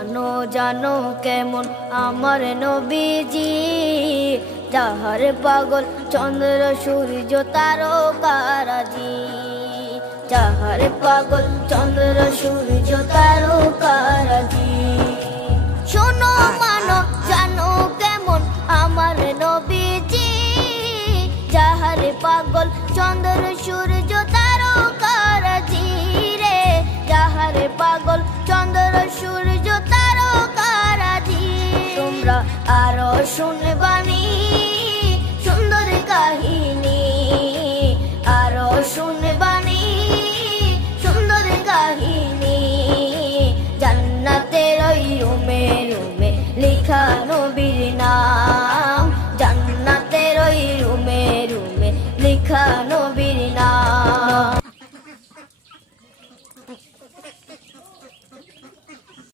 জানো জানো কেমন আমার নবীজি, যাহার পাগল চন্দ্র সূর্য তারকারাজি, যাহার পাগল চন্দ্র সূর্য তারকারাজি। শোনো মানো জানো কেমন আমার নবীজি, যাহার পাগল চন্দ্র সূর্য তারকারাজি রে, যাহার পাগল চন্দ্র সূর্য তারকারাজি। তোমরা আরো শুনবা